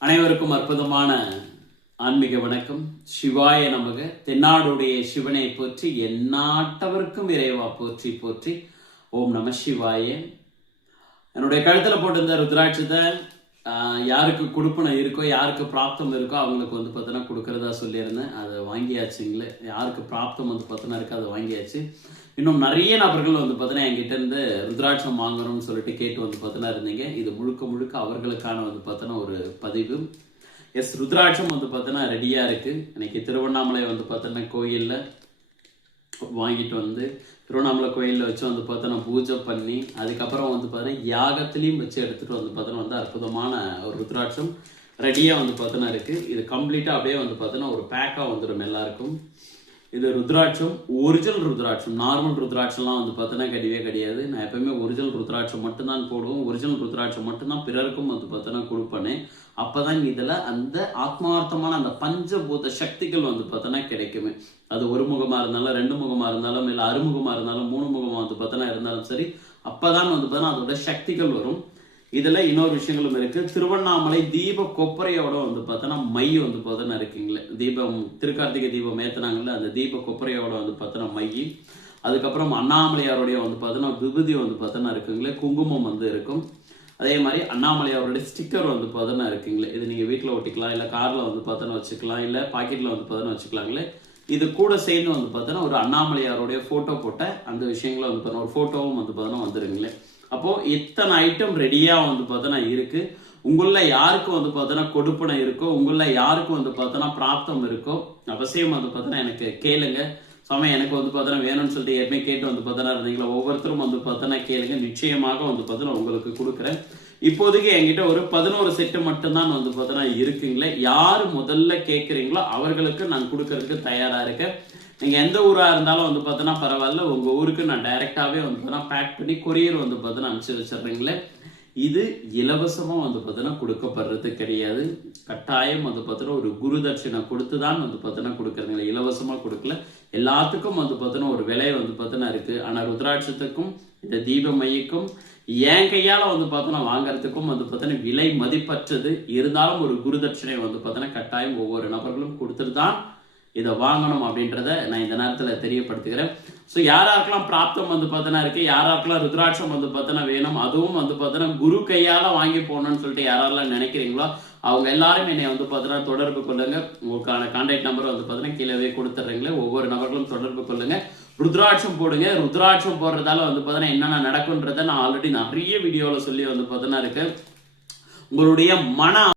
அனைவருக்கும் அற்புதமான ஆன்மீக வணக்கம். சிவாய நமக. தென்னாடுடைய சிவனை போற்றி எந்நாட்டவருக்கும் இறைவா போற்றி போற்றி. ஓம் நம சிவாய. என்னுடைய கழுத்தில் போட்டிருந்த ருத்ராட்சத்தை யாருக்கு கொடுப்பனை இருக்கோ யாருக்கு பிராப்தம் இருக்கோ அவங்களுக்கு வந்து பார்த்தோன்னா கொடுக்கறதா சொல்லியிருந்தேன். அதை வாங்கியாச்சுங்களே. யாருக்கு பிராப்தம் வந்து பார்த்தோன்னா இருக்கோ அதை வாங்கியாச்சு. இன்னும் நிறைய நபர்கள் வந்து பார்த்தோன்னா என்கிட்ட இருந்து ருத்ராட்சம் வாங்கணும்னு சொல்லிட்டு கேட்டு வந்து பார்த்தோன்னா இருந்தீங்க. இது முழுக்க முழுக்க அவர்களுக்கான வந்து பார்த்தோன்னா ஒரு பதிவு. எஸ் ருத்ராட்சம் வந்து பார்த்தோன்னா ரெடியாக இருக்குது இன்னைக்கு திருவண்ணாமலை வந்து பார்த்தோன்னா கோயிலில் வாங்கிட்டு வந்து திருவண்ணாமலை கோயிலில் வச்சு வந்து பார்த்தோன்னா பூஜை பண்ணி அதுக்கப்புறம் வந்து பார்த்தோன்னா யாகத்துலேயும் வச்சு எடுத்துகிட்டு வந்து பார்த்தோன்னா வந்து அற்புதமான ஒரு ருத்ராட்சம். ரெடியாக வந்து பார்த்தோன்னா இருக்குது இது கம்ப்ளீட்டாக அப்படியே வந்து பார்த்தோன்னா ஒரு பேக்காக வந்துடும் எல்லாருக்கும். இது ருத்ராட்சம் ஒரிஜினல் ருத்ராட்சம். நார்மல் ருத்ராட்சம்லாம் வந்து பார்த்தோன்னா கிடையவே கிடையாது. நான் எப்பவுமே ஒரிஜினல் ருத்ராட்சம் மட்டும்தான் போடுவோம் ஒரிஜினல் ருத்ராட்சம் மட்டும்தான் பிறருக்கும் வந்து பார்த்தோன்னா கொடுப்பேனே. அப்பதான் இதில் அந்த ஆத்மார்த்தமான அந்த பஞ்சபூத சக்திகள் வந்து பார்த்தோன்னா கிடைக்குமே. அது ஒரு முகமாக இருந்தாலும் ரெண்டு முகமாக இருந்தாலும் இல்லை அறுமுகமாக இருந்தாலும் மூணு முகமாக வந்து பார்த்தோன்னா இருந்தாலும் சரி அப்பதான் வந்து பார்த்தோன்னா அதோட சக்திகள் வரும். இதுல இன்னொரு விஷயங்களும் இருக்கு திருவண்ணாமலை தீப கொப்பரையோட வந்து பார்த்தோன்னா மை வந்து பார்த்தோன்னா இருக்குங்களே தீபம் திருக்கார்த்திகை தீபம் ஏத்துனாங்கல்ல அந்த தீப கொப்பரையோட வந்து பார்த்தோன்னா மை அதுக்கப்புறம் அண்ணாமலையாருடைய வந்து பார்த்தோன்னா விபூதி வந்து பார்த்தோன்னா இருக்குங்களே குங்குமம் வந்து இருக்கும் அதே மாதிரி அண்ணாமலையாருடைய ஸ்டிக்கர் வந்து பார்த்தோன்னா இருக்குங்களே இது நீங்கள் வீட்டில் ஒட்டிக்கலாம் இல்லை காரில் வந்து பார்த்தோன்னா வச்சுக்கலாம் இல்லை பாக்கெட்டில் வந்து பார்த்தோன்னா வச்சுக்கலாங்களே இது கூட சேர்ந்து வந்து பார்த்தோன்னா ஒரு அண்ணாமலையாருடைய ஃபோட்டோ போட்ட அந்த விஷயங்களை வந்து பார்த்தோன்னா ஒரு ஃபோட்டோவும் வந்து பார்த்தோன்னா வந்துருங்களே அப்போது இத்தனை ஐட்டம் ரெடியாக வந்து பார்த்தோன்னா இருக்குது உங்களில் யாருக்கு வந்து பார்த்தோன்னா கொடுப்பனை இருக்கோ உங்களில் யாருக்கு வந்து பார்த்தோன்னா பிராப்தம் இருக்கோ அவசியம் வந்து பார்த்தோன்னா எனக்கு கேளுங்க. சுவாமி எனக்கு வந்து பார்த்தோன்னா வேணும்னு சொல்லிட்டு ஏற்கனவே கேட்டு வந்து பார்த்தோன்னா இருந்தீங்களா? ஒவ்வொருத்தரும் வந்து பார்த்தோன்னா கேளுங்க. நிச்சயமாக வந்து பார்த்தோன்னா உங்களுக்கு கொடுக்குறேன். இப்போதைக்கு என்கிட்ட ஒரு பதினோரு செட்டு மட்டும்தான் வந்து பார்த்தோன்னா இருக்குங்களே. யார் முதல்ல கேட்குறீங்களோ அவர்களுக்கு நான் கொடுக்கறதுக்கு தயாராக இருக்கேன். நீங்கள் எந்த ஊராக இருந்தாலும் வந்து பார்த்தோன்னா பரவாயில்ல. உங்கள் ஊருக்கு நான் டைரெக்டாகவே வந்து பார்த்தோன்னா பேக் பண்ணி கொரியர் வந்து பார்த்தோன்னா அனுப்பிச்சு வச்சிடுறீங்களே. இது இலவசமாக வந்து பார்த்தோன்னா கொடுக்கப்படுறது கிடையாது. கட்டாயம் வந்து பார்த்தோன்னா ஒரு குரு தட்சிணை கொடுத்து தான் வந்து பார்த்தோன்னா கொடுக்குறதுங்களே இலவசமாக கொடுக்கல. எல்லாத்துக்கும் வந்து பார்த்தோன்னா ஒரு விலை வந்து பார்த்தோன்னா இருக்குது ஆனால் ருத்ராட்சத்துக்கும் இந்த தீபமயக்கும் என் கையால வந்து பார்த்தோன்னா வாங்கறதுக்கும் வந்து பார்த்தோன்னா விலை மதிப்பற்றது. இருந்தாலும் ஒரு குரு தட்சிணை வந்து பார்த்தோன்னா கட்டாயம் ஒவ்வொரு நபர்களும் கொடுத்துட்டு தான் இதை வாங்கணும் அப்படின்றத நான் இந்த நேரத்தில் தெரியப்படுத்துகிறேன். ஸோ யாராருக்கெல்லாம் பிராப்தம் வந்து பார்த்தோன்னா இருக்கு யாராருக்கெல்லாம் ருத்ராட்சம் வந்து பார்த்தோன்னா வேணும் அதுவும் வந்து பார்த்தோன்னா குரு கையால வாங்கி போகணும்னு சொல்லிட்டு யாரெல்லாம் நினைக்கிறீங்களோ அவங்க எல்லாரும் என்னை வந்து பார்த்தீங்கன்னா தொடர்பு கொள்ளுங்க. உங்களுக்கான கான்டாக்ட் நம்பர் வந்து பார்த்தீங்கன்னா கீழவே கொடுத்துட்றீங்களே. ஒவ்வொரு நபர்களும் தொடர்பு கொள்ளுங்க. ருத்ராட்சம் போடுங்க. ருத்ராட்சம் போடுறதால வந்து பார்த்தீங்கன்னா என்னென்ன நடக்குன்றதை நான் ஆல்ரெடி நிறைய வீடியோவில் சொல்லி வந்து பார்த்தீங்கன்னா இருக்கு உங்களுடைய மன